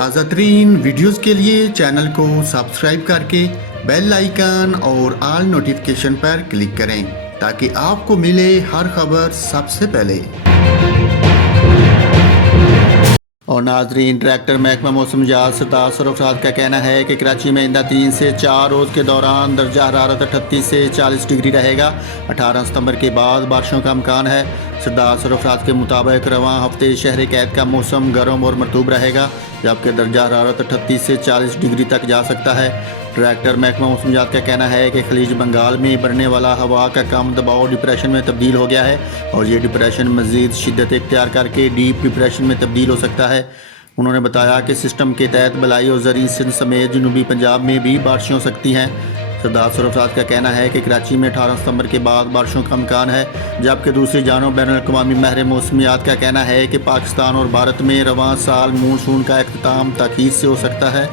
ताज़ा तरीन वीडियोज़ के लिए चैनल को सब्सक्राइब करके बेल आइकन और ऑल नोटिफिकेशन पर क्लिक करें ताकि आपको मिले हर खबर सबसे पहले। और नाजरीन, डायरेक्टर महकमा मौसम मिजाज सरदार सरोफरात का कहना है कि कराची में आइंदा 3 से 4 रोज़ के दौरान दर्जा हरारत 38 से 40 डिग्री रहेगा। 18 सितंबर के बाद बारिशों का इम्कान है। सरदार सरोफरात के मुताबिक रवां हफ्ते शहर कैद का मौसम गर्म और मरतूब रहेगा, जबकि दर्जा हरारत 38 से 40 डिग्री तक जा सकता है। डायरेक्टर महकमा मौसम मिजाज का कहना है कि खलीज बंगाल में बढ़ने वाला हवा का कम दबाव डिप्रेशन में तब्दील हो गया है और ये डिप्रेशन मज़ीद शिद्दत इख्तियार करके डीप डिप्रेशन में तब्दील हो सकता है। उन्होंने बताया कि सिस्टम के तहत बलाई और ज़री सिंध समेत जनूबी पंजाब में भी बारिशें हो सकती हैं। सरदार सरोफरात का कहना है कि कराची में 18 सितंबर के बाद बारिशों का इम्कान है, जबकि दूसरी जानब बैनुल-अक़वामी माहिर मौसमियात का कहना है कि पाकिस्तान और भारत में रवां साल मानसून का इख्तिताम ताख़ीर से हो सकता है।